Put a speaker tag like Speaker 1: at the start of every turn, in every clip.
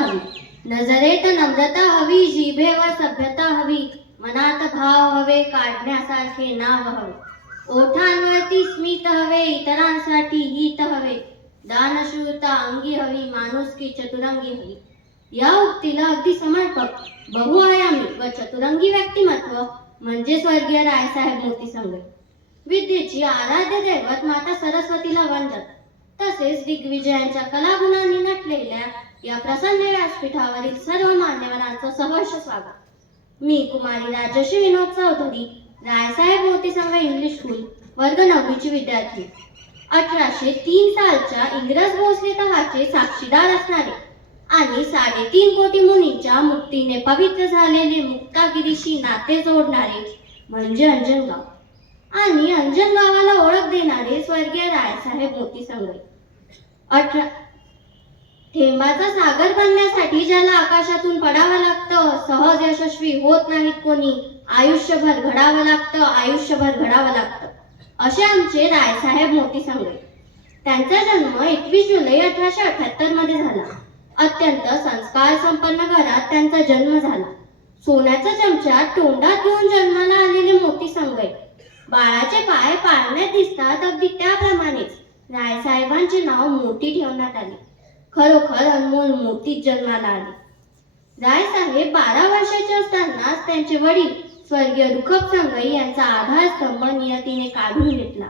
Speaker 1: हवी. नजरेत नम्रता हवी जिभेवर सभ्यता हवी. मनात भाव हवे काढण्यासारखे नाव हवे. ओठांवरती स्मित हवे इतरांसाठी हित हवे. दानशूरता अंगी हवी माणुसकी चतुरंगी हवी. या उक्तीला अगदी समर्पक बहुआयामी व चतुरंगी व्यक्तिमत्व म्हणजे स्वर्गीय रायसाहेब मोती संघ विद्येची आराध्य दैवत माता सरस्वतीला वंदन. तसेच दिग्विजयांच्या कलागुणांनी नटलेल्या या प्रसन्न व्यासपीठावरील सर्व मान्यवरांचं सहर्ष स्वागत. मी कुमारी राजश्री विनोद चौधरी रायसाहेब मोती संघ इंग्लिश स्कूल वर्ग नववीची विद्यार्थी. अठराशे तीन सालच्या इंग्रज भोसले तहाचे साक्षीदार असणारे आणि साडेतीन कोटी मुनींच्या मुक्तीने पवित्र झालेले मुक्तागिरीशी नाते जोडणारे म्हणजे अंजनगाव. आणि अंजन गावाला ओळख देणारे स्वर्गीय रायसाहेब मोती संघ अठरा थेंबाचा सागर बनण्यासाठी ज्याला आकाशातून पडावं लागतं सहज यशस्वी होत नाहीत कोणी. आयुष्यभर घडावं लागतं आयुष्यभर घडावं लागतं. असे आमचे रायसाहेब मोती सांगले त्यांचा जन्म एकवीस जुलै अठराशे अठ्याहत्तरमध्ये झाला. अत्यंत संस्कार संपन्न घरात त्यांचा जन्म झाला. सोन्याचा चमचा तोंडात घेऊन जन्माला आलेले मोती संगय बाळाचे पाय पाळण्यात दिसतात अगदी त्याप्रमाणेच. रायसाहेबांचे नाव मोती ठेवण्यात आले. खरोखर अनमोल मोतीच जन्माला आले. रायसाहेब बारा वर्षाचे असतानाच त्यांचे वडील स्वर्गीय रुखप संगई यांचा आधारस्तंभ नियतीने काढून घेतला.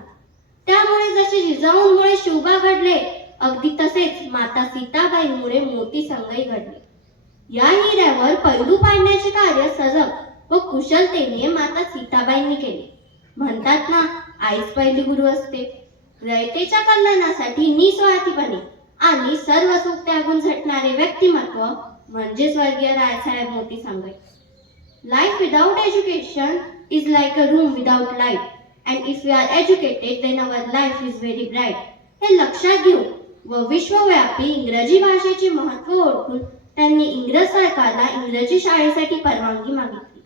Speaker 1: त्यामुळे जसे जिजाऊंमुळे शोभा घडले अगदी तसेच माता सीताबाईंमुळे मोती संगई घडले. या हिऱ्यावर पैलू पाडण्याचे कार्य सजग व कुशलतेने माता सीताबाईंनी केले. म्हणतात ना आईच पहिली गुरु असते. रयतेच्या कल्याणासाठी निस्वार्थीपणे आणि सर्व सुख त्यागून झटणारे व्यक्तिमत्व म्हणजे स्वर्गीय Raisaheb Moti सांगय life without education is like a room without light and if you are educated then our life is very bright हे लक्षात घेऊन व विश्वव्यापी इंग्रजी भाषेचे महत्त्व ओळखून त्यांनी इंग्रज सरकारला इंग्रजी शाळेसाठी परवानगी मागितली.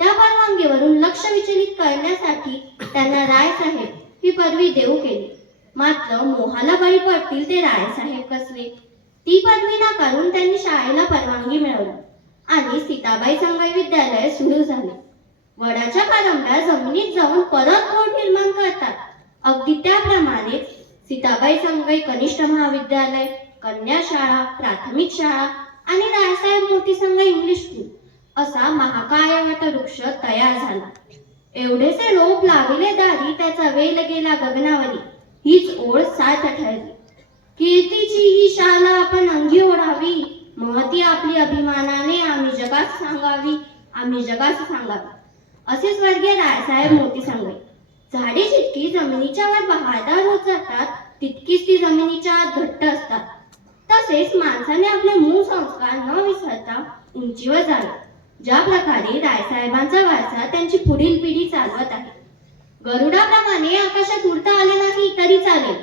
Speaker 1: त्या परवानगीवरून लक्ष विचलित करण्यासाठी त्यांना रायसाहेब ही पदवी देऊ केली. मात्र मोहाला बळी पडतील ते रायसाहेब कसले ती पदवी नाकारून त्यांनी शाळेला परवानगी मिळवली आणि सीताबाई संघाई विद्यालय सुरू झाले. वडाच्या पारंब्या जमिनीत जाऊन परत गोड निर्माण करतात. अगदी त्याप्रमाणे सीताबाई संघाई कनिष्ठ महाविद्यालय कन्या शाळा प्राथमिक शाळा आणि रायसाहेब मोठी संघ इंग्लिश स्कूल असा महाकायवट वृक्ष तयार झाला. एवढेसे रोप लाविले दारी त्याचा वेल गेला गगनावरी हीच ओळ सात ठरली कीर्तीची ही शाला आपण अंगी ओढावी. महती आपली अभिमानाने आम्ही जगात सांगावी. आम्ही जगात सांगावी. असे स्वर्गीय रायसाहेब मोती सांगले. झाडे जितकी जमिनीच्या वर बहारदार होत जातात तितकीच ती जमिनीच्या आत घट्ट असतात. तसेच माणसाने आपले मूळ संस्कार न विसरता उंचीवर जावे. ज्या प्रकारे रायसाहेबांचा वारसा त्यांची पुढील पिढी चालवत आहे गरुडाप्रमाणे आकाशात उडता आले नाही तरी चालेल.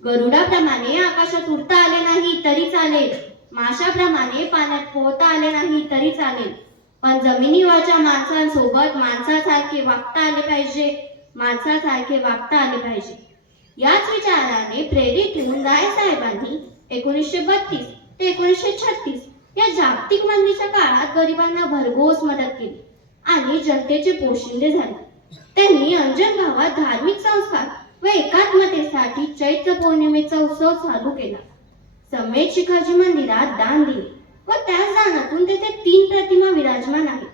Speaker 1: गरुडाप्रमाणे आकाशात उडता आले नाही तरी चालेल. माशाप्रमाणे पाण्यात पोहता आले नाही तरी चालेल. पण जमिनीवरच्या माणसांसोबत माणसासारखे वागता आले पाहिजे माणसासारखे वागता आले पाहिजे. याच विचाराने प्रेरित होऊन रायसाहेबांनी एकोणीसशे बत्तीस ते एकोणीसशे छत्तीस या जागतिक मंदीच्या काळात गरिबांना भरघोस मदत केली आणि जनतेचे पोशिंदे झाले. त्यांनी अंजन गावात धार्मिक संस्कार व एकात्मतेसाठी चैत्र पौर्णिमेचा उत्सव चालू केला. समेत शिखाजी मंदिरात दान दिले व त्याच दानातून तेथे तीन प्रतिमा विराजमान आहेत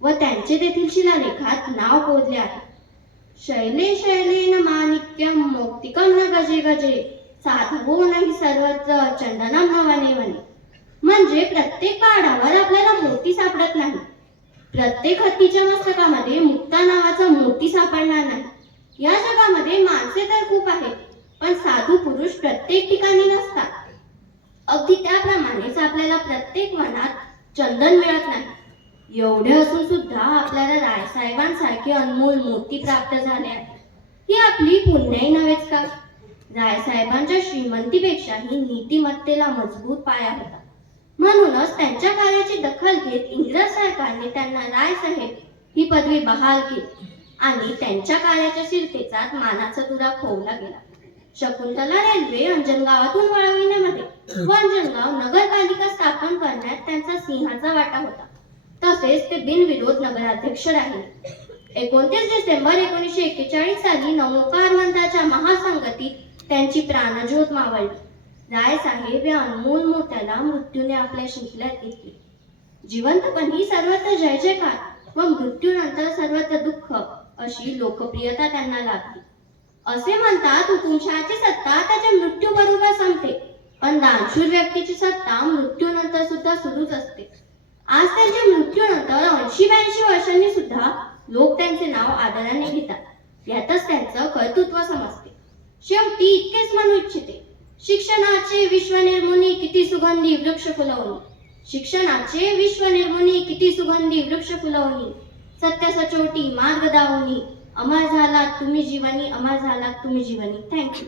Speaker 1: व त्यांचे तेथील शिलालेखात नाव कोरले आहे. शैले शैलेन माणिक्यम मोक्तिकम न गजे गजे साधवो नाही सर्वत्र चंदनम न वने. वने म्हणजे प्रत्येक पहाडावर आपल्याला मोती सापडत नाही. प्रत्येक हत्तीच्या मस्तकामध्ये मुक्ता नावाचा मोती सापडणार नाही. या जगामध्ये माणसे तर खूप आहेत पण साधू पुरुष प्रत्येक ठिकाणी नसतात. अगदी त्याप्रमाणेच आपल्याला प्रत्येक वनात चंदन मिळत नाही. एवढे असून सुद्धा आपल्याला रायसाहेबांसारखे अनमोल मोती प्राप्त झाले आहेत. ही आपली पुण्याई नव्हेच का? रायसाहेबांच्या श्रीमंतीपेक्षाही नीतिमत्तेला मजबूत पाया होता. म्हणूनच त्यांच्या कार्याची दखल घेत इंग्रज सरकारने त्यांना रायसाहेब ही पदवी बहाल केली आणि त्यांच्या कार्याच्या शिरतेचा मानाचा दुरा खोवला गेला. शकुंतला रेल्वे अंजनगावातून वळविण्यामध्ये व अंजनगाव नगरपालिका स्थापन करण्यात त्यांचा सिंहाचा वाटा होता. तसेच ते बिनविरोध नगराध्यक्ष राहिले. एकोणतीस डिसेंबर एकोणीसशे एक्केचाळीस साली नौकार मंत्राच्या महासंगतीत त्यांची प्राणज्योत मावळली. रायसाहेब या अनमोल मोत्याला मृत्यूने आपल्या शिंपल्यात घेतले. जिवंतपणी सर्वत्र जय जयकार व मृत्यूनंतर सर्वत्र दुःख अशी लोकप्रियता त्यांना लाभली. असे म्हणतात हुकुमशहाची सत्ता त्याच्या मृत्यू बरोबर संपते. पण दानशूर व्यक्तीची सत्ता मृत्यूनंतर सुद्धा सुरूच असते. आज त्यांच्या मृत्यूनंतर ऐंशी ब्याऐंशी वर्षांनी सुद्धा लोक त्यांचे नाव आदराने घेतात. यातच त्यांचं कर्तृत्व समजते. शेवटी इतकेच म्हणू इच्छिते. शिक्षणाचे विश्वनिर्मुनी किती सुगंधी वृक्ष फुलवणी शिक्षणाचे विश्वनिर्मुनी किती सुगंधी वृक्ष फुलवणी सत्य सचोटी मार्ग दावणी. अमर झालात तुम्ही जीवनी अमर झालात तुम्ही जीवनी. थँक्यू